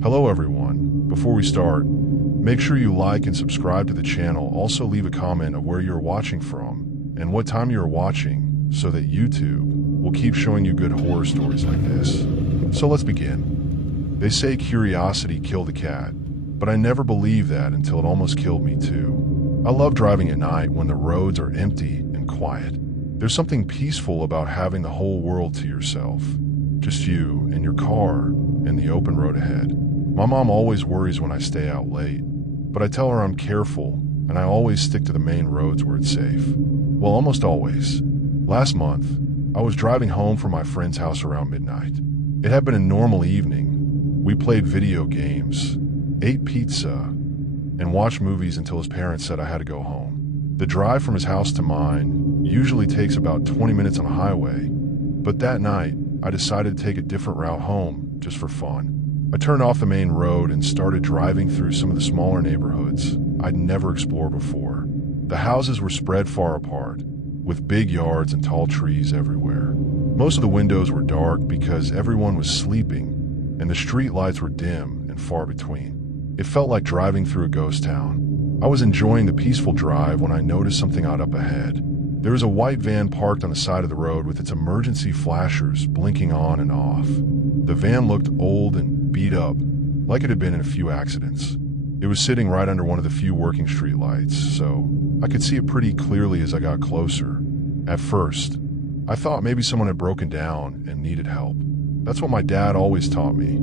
Hello everyone. Before we start, make sure you like and subscribe to the channel. Also leave a comment of where you're watching from and what time you're watching so that YouTube will keep showing you good horror stories like this. So let's begin. They say curiosity killed a cat, but I never believed that until it almost killed me too. I love driving at night when the roads are empty and quiet. There's something peaceful about having the whole world to yourself. Just you and your car and the open road ahead. My mom always worries when I stay out late, but I tell her I'm careful and I always stick to the main roads where it's safe. Well, almost always. Last month, I was driving home from my friend's house around midnight. It had been a normal evening. We played video games, ate pizza, and watched movies until his parents said I had to go home. The drive from his house to mine usually takes about 20 minutes on a highway, but that night, I decided to take a different route home just for fun. I turned off the main road and started driving through some of the smaller neighborhoods I'd never explored before. The houses were spread far apart, with big yards and tall trees everywhere. Most of the windows were dark because everyone was sleeping, and the street lights were dim and far between. It felt like driving through a ghost town. I was enjoying the peaceful drive when I noticed something odd up ahead. There was a white van parked on the side of the road with its emergency flashers blinking on and off. The van looked old and beat up, like it had been in a few accidents. It was sitting right under one of the few working street lights, so I could see it pretty clearly as I got closer. At first, I thought maybe someone had broken down and needed help. That's what my dad always taught me.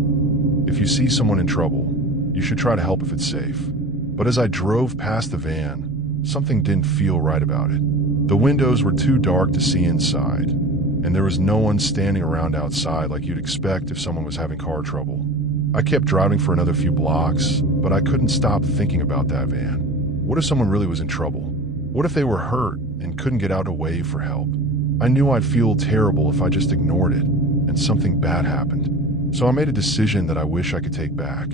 If you see someone in trouble, you should try to help if it's safe. But as I drove past the van, something didn't feel right about it. The windows were too dark to see inside, and there was no one standing around outside like you'd expect if someone was having car trouble. I kept driving for another few blocks, but I couldn't stop thinking about that van. What if someone really was in trouble? What if they were hurt and couldn't get out to wave for help? I knew I'd feel terrible if I just ignored it, and something bad happened. So I made a decision that I wish I could take back.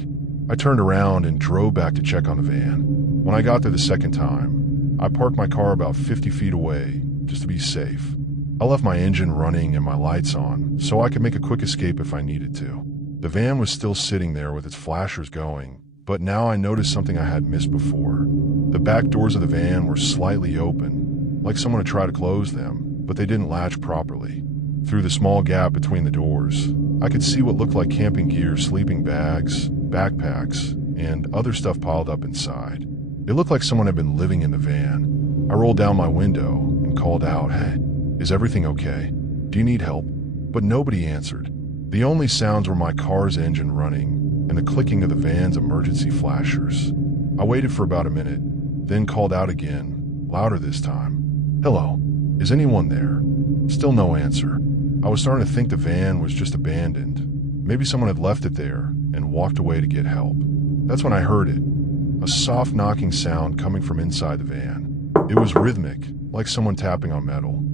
I turned around and drove back to check on the van. When I got there the second time, I parked my car about 50 feet away, just to be safe. I left my engine running and my lights on, so I could make a quick escape if I needed to. The van was still sitting there with its flashers going, but now I noticed something I had missed before. The back doors of the van were slightly open, like someone had tried to close them, but they didn't latch properly. Through the small gap between the doors, I could see what looked like camping gear, sleeping bags, backpacks, and other stuff piled up inside. It looked like someone had been living in the van. I rolled down my window and called out, "Hey, is everything okay? Do you need help?" But nobody answered. The only sounds were my car's engine running and the clicking of the van's emergency flashers. I waited for about a minute, then called out again, louder this time. "Hello, is anyone there?" Still no answer. I was starting to think the van was just abandoned. Maybe someone had left it there and walked away to get help. That's when I heard it. A soft knocking sound coming from inside the van. It was rhythmic, like someone tapping on metal.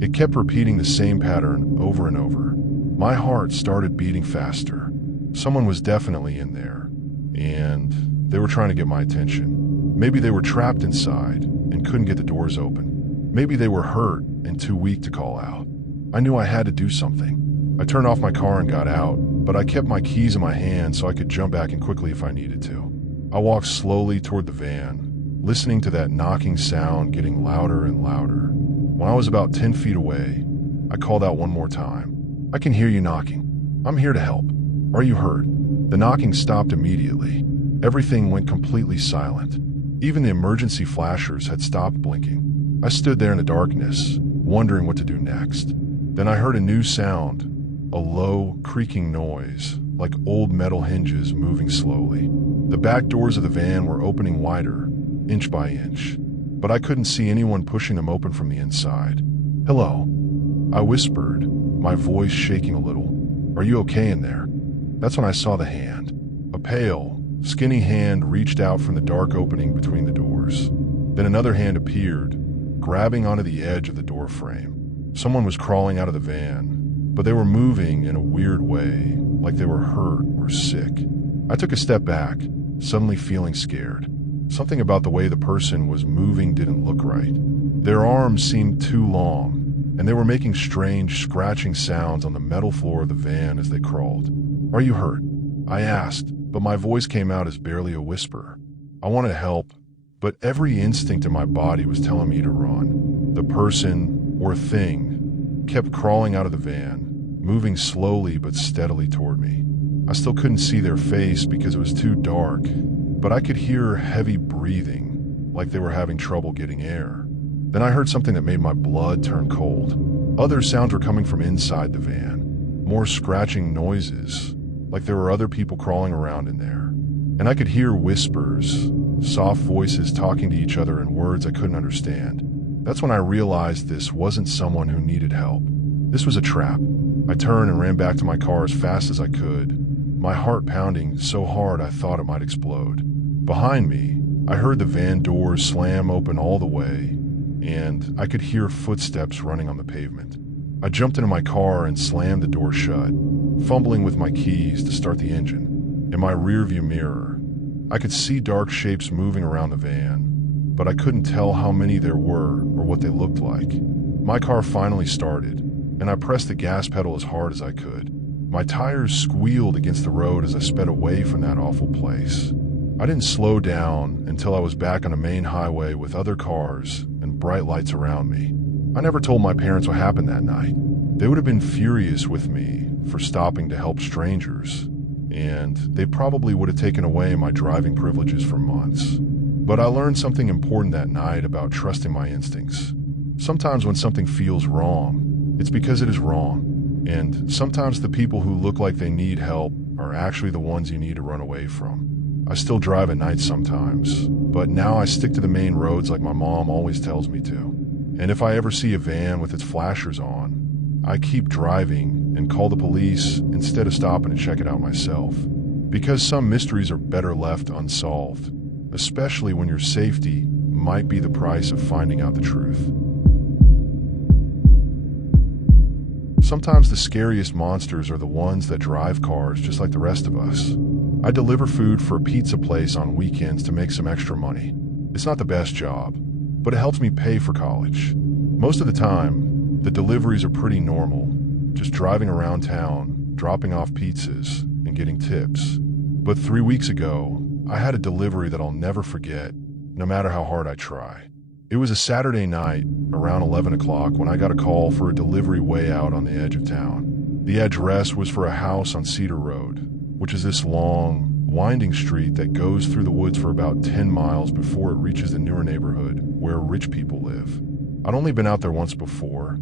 It kept repeating the same pattern over and over. My heart started beating faster. Someone was definitely in there, and they were trying to get my attention. Maybe they were trapped inside and couldn't get the doors open. Maybe they were hurt and too weak to call out. I knew I had to do something. I turned off my car and got out, but I kept my keys in my hand so I could jump back in quickly if I needed to. I walked slowly toward the van, listening to that knocking sound getting louder and louder. When I was about 10 feet away, I called out one more time. "I can hear you knocking. I'm here to help. Are you hurt?" The knocking stopped immediately. Everything went completely silent. Even the emergency flashers had stopped blinking. I stood there in the darkness, wondering what to do next. Then I heard a new sound, a low, creaking noise, like old metal hinges moving slowly. The back doors of the van were opening wider, inch by inch, but I couldn't see anyone pushing them open from the inside. "Hello," I whispered, my voice shaking a little. "Are you okay in there?" That's when I saw the hand. A pale, skinny hand reached out from the dark opening between the doors. Then another hand appeared, grabbing onto the edge of the door frame. Someone was crawling out of the van, but they were moving in a weird way, like they were hurt or sick. I took a step back, suddenly feeling scared. Something about the way the person was moving didn't look right. Their arms seemed too long, and they were making strange scratching sounds on the metal floor of the van as they crawled. "Are you hurt?" I asked, but my voice came out as barely a whisper. I wanted to help, but every instinct in my body was telling me to run. The person, or thing, kept crawling out of the van, moving slowly but steadily toward me. I still couldn't see their face because it was too dark, but I could hear heavy breathing, like they were having trouble getting air. Then I heard something that made my blood turn cold. Other sounds were coming from inside the van, more scratching noises, like there were other people crawling around in there. And I could hear whispers, soft voices talking to each other in words I couldn't understand. That's when I realized this wasn't someone who needed help. This was a trap. I turned and ran back to my car as fast as I could, my heart pounding so hard I thought it might explode. Behind me, I heard the van doors slam open all the way, and I could hear footsteps running on the pavement. I jumped into my car and slammed the door shut, fumbling with my keys to start the engine. In my rearview mirror, I could see dark shapes moving around the van, but I couldn't tell how many there were or what they looked like. My car finally started, and I pressed the gas pedal as hard as I could. My tires squealed against the road as I sped away from that awful place. I didn't slow down until I was back on a main highway with other cars and bright lights around me. I never told my parents what happened that night. They would have been furious with me for stopping to help strangers, and they probably would have taken away my driving privileges for months. But I learned something important that night about trusting my instincts. Sometimes when something feels wrong, it's because it is wrong. And sometimes the people who look like they need help are actually the ones you need to run away from. I still drive at night sometimes, but now I stick to the main roads like my mom always tells me to. And if I ever see a van with its flashers on, I keep driving and call the police instead of stopping to check it out myself. Because some mysteries are better left unsolved, especially when your safety might be the price of finding out the truth. Sometimes the scariest monsters are the ones that drive cars just like the rest of us. I deliver food for a pizza place on weekends to make some extra money. It's not the best job, but it helps me pay for college. Most of the time, the deliveries are pretty normal, just driving around town, dropping off pizzas, and getting tips. But 3 weeks ago, I had a delivery that I'll never forget, no matter how hard I try. It was a Saturday night, around 11 o'clock, when I got a call for a delivery way out on the edge of town. The address was for a house on Cedar Road, which is this long, winding street that goes through the woods for about 10 miles before it reaches the newer neighborhood where rich people live. I'd only been out there once before,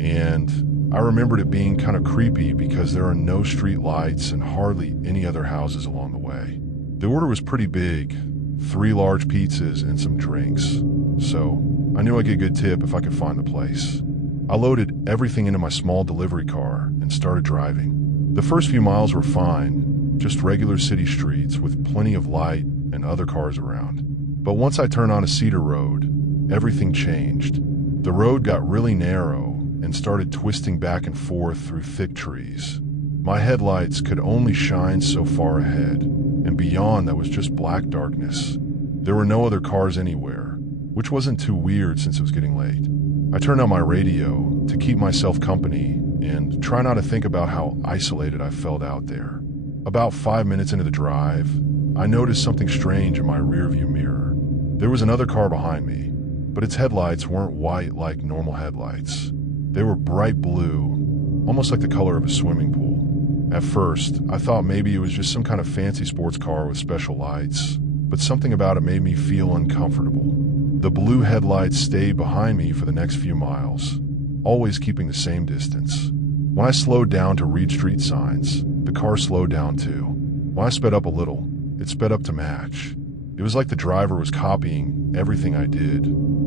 and I remembered it being kind of creepy because there are no street lights and hardly any other houses along the way. The order was pretty big, 3 large pizzas and some drinks, so I knew I'd get a good tip if I could find the place. I loaded everything into my small delivery car and started driving. The first few miles were fine, just regular city streets with plenty of light and other cars around. But once I turned onto Cedar Road, everything changed. The road got really narrow and started twisting back and forth through thick trees. My headlights could only shine so far ahead, and beyond that was just black darkness. There were no other cars anywhere, which wasn't too weird since it was getting late. I turned on my radio to keep myself company and try not to think about how isolated I felt out there. About 5 minutes into the drive, I noticed something strange in my rearview mirror. There was another car behind me, but its headlights weren't white like normal headlights. They were bright blue, almost like the color of a swimming pool. At first, I thought maybe it was just some kind of fancy sports car with special lights, but something about it made me feel uncomfortable. The blue headlights stayed behind me for the next few miles, always keeping the same distance. When I slowed down to read street signs, the car slowed down too. When I sped up a little, it sped up to match. It was like the driver was copying everything I did,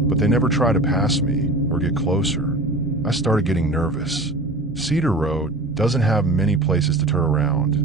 but they never tried to pass me or get closer. I started getting nervous. Cedar Road doesn't have many places to turn around,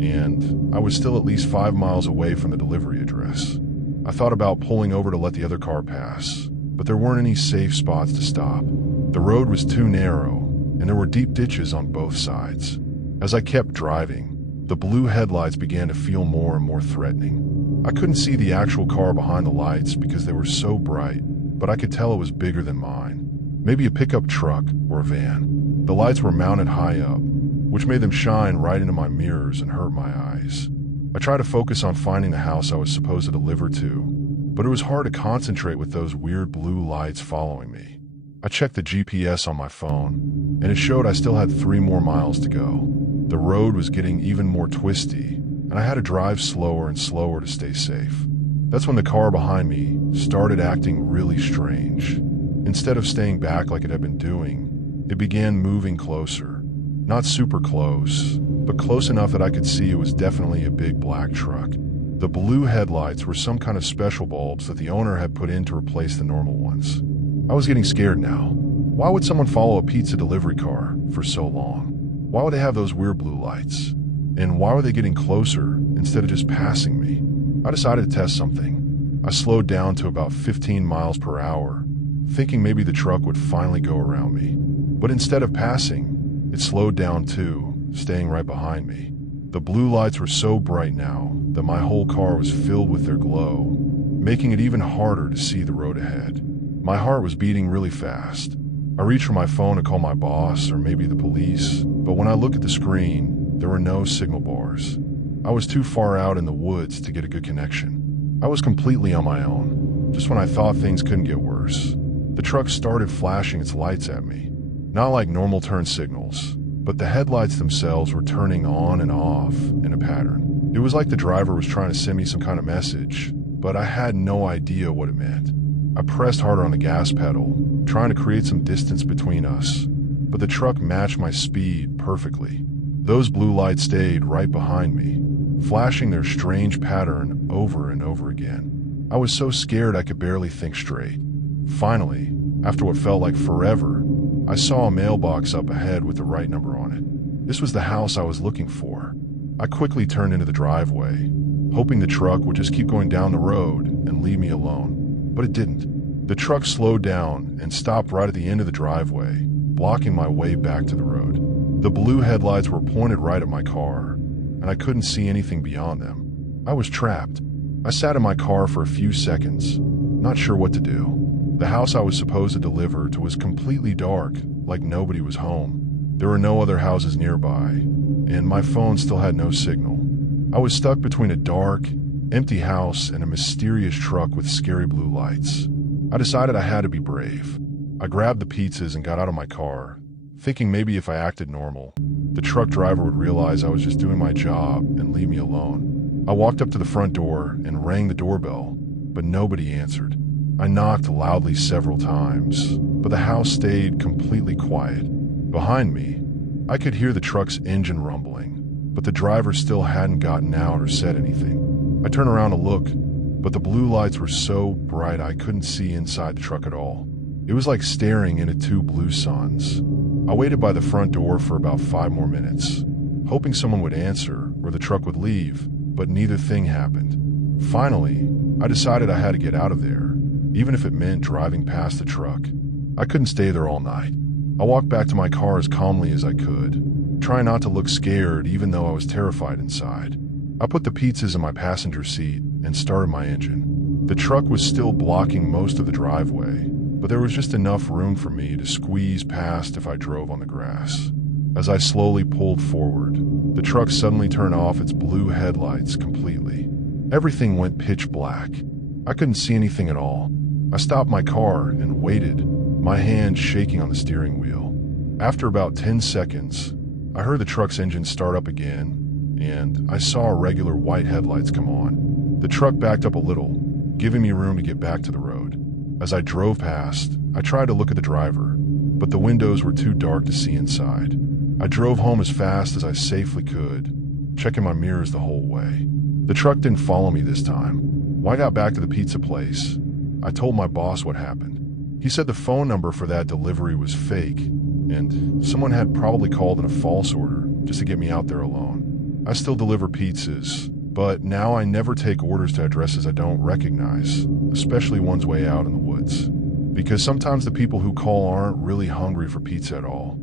and I was still at least 5 miles away from the delivery address. I thought about pulling over to let the other car pass, but there weren't any safe spots to stop. The road was too narrow, and there were deep ditches on both sides. As I kept driving, the blue headlights began to feel more and more threatening. I couldn't see the actual car behind the lights because they were so bright, but I could tell it was bigger than mine. Maybe a pickup truck or a van. The lights were mounted high up, which made them shine right into my mirrors and hurt my eyes. I tried to focus on finding the house I was supposed to deliver to, but it was hard to concentrate with those weird blue lights following me. I checked the GPS on my phone, and it showed I still had 3 more miles to go. The road was getting even more twisty, and I had to drive slower and slower to stay safe. That's when the car behind me started acting really strange. Instead of staying back like it had been doing, it began moving closer. Not super close, but close enough that I could see it was definitely a big black truck. The blue headlights were some kind of special bulbs that the owner had put in to replace the normal ones. I was getting scared now. Why would someone follow a pizza delivery car for so long? Why would they have those weird blue lights? And why were they getting closer instead of just passing me? I decided to test something. I slowed down to about 15 miles per hour, thinking maybe the truck would finally go around me. But instead of passing, it slowed down too, staying right behind me. The blue lights were so bright now that my whole car was filled with their glow, making it even harder to see the road ahead. My heart was beating really fast. I reached for my phone to call my boss or maybe the police, but when I looked at the screen, there were no signal bars. I was too far out in the woods to get a good connection. I was completely on my own, just when I thought things couldn't get worse. The truck started flashing its lights at me. Not like normal turn signals, but the headlights themselves were turning on and off in a pattern. It was like the driver was trying to send me some kind of message, but I had no idea what it meant. I pressed harder on the gas pedal, trying to create some distance between us, but the truck matched my speed perfectly. Those blue lights stayed right behind me, flashing their strange pattern over and over again. I was so scared I could barely think straight. Finally, after what felt like forever, I saw a mailbox up ahead with the right number on it. This was the house I was looking for. I quickly turned into the driveway, hoping the truck would just keep going down the road and leave me alone. But it didn't. The truck slowed down and stopped right at the end of the driveway, blocking my way back to the road. The blue headlights were pointed right at my car, and I couldn't see anything beyond them. I was trapped. I sat in my car for a few seconds, not sure what to do. The house I was supposed to deliver to was completely dark, like nobody was home. There were no other houses nearby, and my phone still had no signal. I was stuck between a dark, empty house and a mysterious truck with scary blue lights. I decided I had to be brave. I grabbed the pizzas and got out of my car, thinking maybe if I acted normal, the truck driver would realize I was just doing my job and leave me alone. I walked up to the front door and rang the doorbell, but nobody answered. I knocked loudly several times, but the house stayed completely quiet. Behind me, I could hear the truck's engine rumbling, but the driver still hadn't gotten out or said anything. I turned around to look, but the blue lights were so bright I couldn't see inside the truck at all. It was like staring into 2 blue suns. I waited by the front door for about 5 more minutes, hoping someone would answer or the truck would leave, but neither thing happened. Finally, I decided I had to get out of there, even if it meant driving past the truck. I couldn't stay there all night. I walked back to my car as calmly as I could, trying not to look scared even though I was terrified inside. I put the pizzas in my passenger seat and started my engine. The truck was still blocking most of the driveway, but there was just enough room for me to squeeze past if I drove on the grass. As I slowly pulled forward, the truck suddenly turned off its blue headlights completely. Everything went pitch black. I couldn't see anything at all. I stopped my car and waited, my hand shaking on the steering wheel. After about 10 seconds, I heard the truck's engine start up again, and I saw regular white headlights come on. The truck backed up a little, giving me room to get back to the road. As I drove past, I tried to look at the driver, but the windows were too dark to see inside. I drove home as fast as I safely could, checking my mirrors the whole way. The truck didn't follow me this time. When I got back to the pizza place, I told my boss what happened. He said the phone number for that delivery was fake, and someone had probably called in a false order just to get me out there alone. I still deliver pizzas, but now I never take orders to addresses I don't recognize, especially ones way out in the woods, because sometimes the people who call aren't really hungry for pizza at all.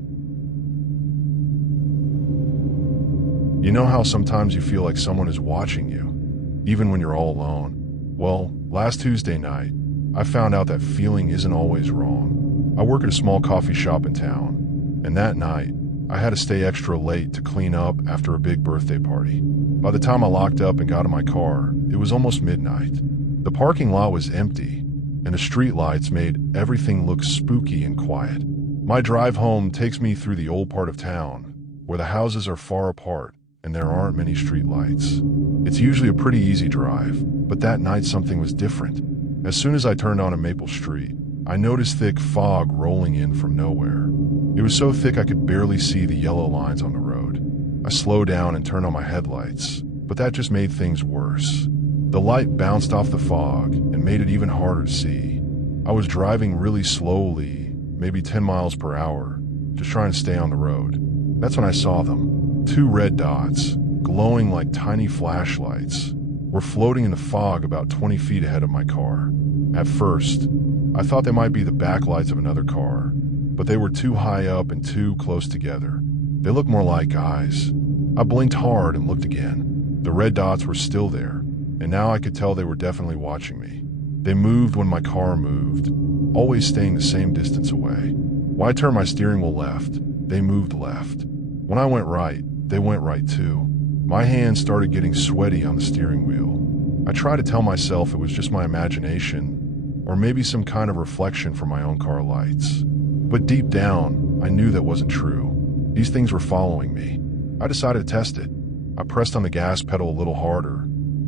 You know how sometimes you feel like someone is watching you, even when you're all alone? Well, last Tuesday night, I found out that feeling isn't always wrong. I work at a small coffee shop in town, and that night, I had to stay extra late to clean up after a big birthday party. By the time I locked up and got in my car, it was almost midnight. The parking lot was empty, and the streetlights made everything look spooky and quiet. My drive home takes me through the old part of town, where the houses are far apart and there aren't many streetlights. It's usually a pretty easy drive, but that night something was different. As soon as I turned onto Maple Street, I noticed thick fog rolling in from nowhere. It was so thick I could barely see the yellow lines on the road. I slowed down and turned on my headlights, but that just made things worse. The light bounced off the fog and made it even harder to see. I was driving really slowly, maybe 10 miles per hour, just trying to stay on the road. That's when I saw them. 2 red dots, glowing like tiny flashlights, were floating in the fog about 20 feet ahead of my car. At first, I thought they might be the backlights of another car, but they were too high up and too close together. They looked more like eyes. I blinked hard and looked again. The red dots were still there, and now I could tell they were definitely watching me. They moved when my car moved, always staying the same distance away. When I turned my steering wheel left, they moved left. When I went right, they went right too. My hands started getting sweaty on the steering wheel. I tried to tell myself it was just my imagination, or maybe some kind of reflection from my own car lights. But deep down, I knew that wasn't true. These things were following me. I decided to test it. I pressed on the gas pedal a little harder,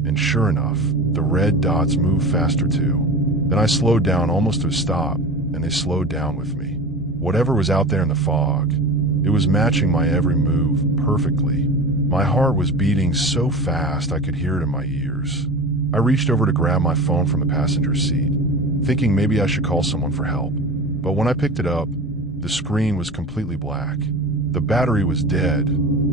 and sure enough, the red dots moved faster too. Then I slowed down almost to a stop, and they slowed down with me. Whatever was out there in the fog, it was matching my every move perfectly. My heart was beating so fast I could hear it in my ears. I reached over to grab my phone from the passenger seat, thinking maybe I should call someone for help. But when I picked it up, the screen was completely black. The battery was dead,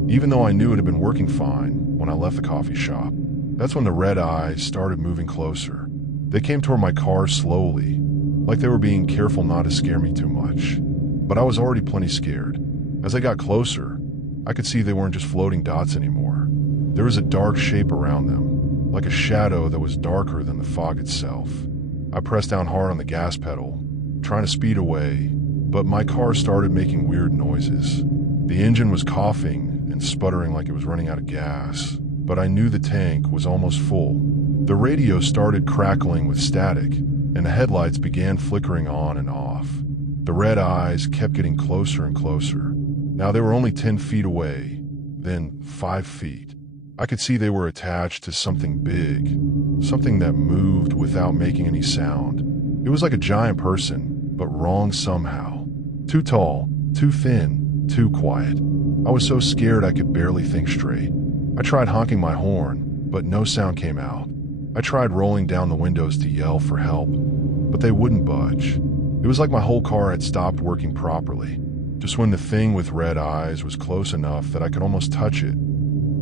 even though I knew it had been working fine when I left the coffee shop. That's when the red eyes started moving closer. They came toward my car slowly, like they were being careful not to scare me too much. But I was already plenty scared. As I got closer, I could see they weren't just floating dots anymore. There was a dark shape around them, like a shadow that was darker than the fog itself. I pressed down hard on the gas pedal, trying to speed away, but my car started making weird noises. The engine was coughing and sputtering like it was running out of gas, but I knew the tank was almost full. The radio started crackling with static, and the headlights began flickering on and off. The red eyes kept getting closer and closer. Now they were only 10 feet away, then 5 feet. I could see they were attached to something big, something that moved without making any sound. It was like a giant person, but wrong somehow. Too tall, too thin, too quiet. I was so scared I could barely think straight. I tried honking my horn, but no sound came out. I tried rolling down the windows to yell for help, but they wouldn't budge. It was like my whole car had stopped working properly. Just when the thing with red eyes was close enough that I could almost touch it,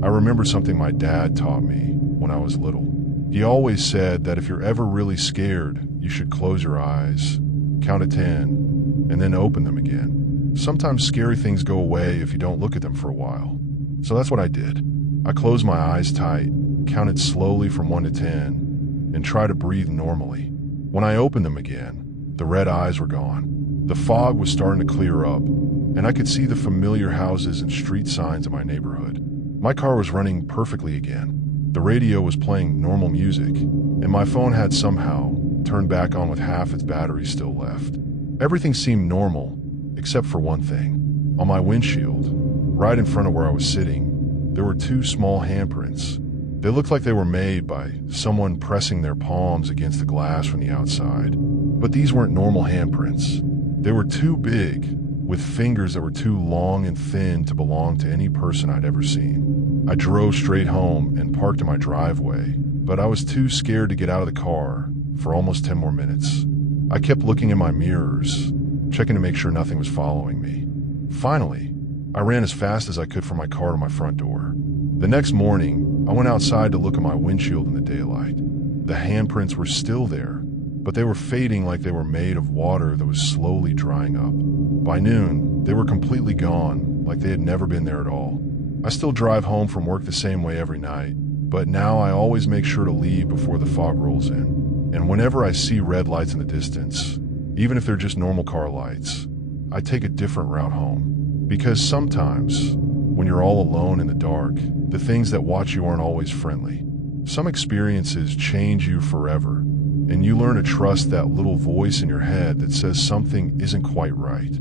I remembered something my dad taught me when I was little. He always said that if you're ever really scared, you should close your eyes, count to 10, and then open them again. Sometimes scary things go away if you don't look at them for a while. So that's what I did. I closed my eyes tight, counted slowly from 1 to 10, and tried to breathe normally. When I opened them again, the red eyes were gone. The fog was starting to clear up, and I could see the familiar houses and street signs in my neighborhood. My car was running perfectly again. The radio was playing normal music, and my phone had somehow turned back on with half its battery still left. Everything seemed normal, except for one thing. On my windshield, right in front of where I was sitting, there were 2 small handprints. They looked like they were made by someone pressing their palms against the glass from the outside. But these weren't normal handprints. They were too big, with fingers that were too long and thin to belong to any person I'd ever seen. I drove straight home and parked in my driveway, but I was too scared to get out of the car for almost 10 more minutes. I kept looking in my mirrors, checking to make sure nothing was following me. Finally, I ran as fast as I could from my car to my front door. The next morning, I went outside to look at my windshield in the daylight. The handprints were still there, but they were fading like they were made of water that was slowly drying up. By noon, they were completely gone, like they had never been there at all. I still drive home from work the same way every night, but now I always make sure to leave before the fog rolls in. And whenever I see red lights in the distance, even if they're just normal car lights, I take a different route home. Because sometimes, when you're all alone in the dark, the things that watch you aren't always friendly. Some experiences change you forever, and you learn to trust that little voice in your head that says something isn't quite right.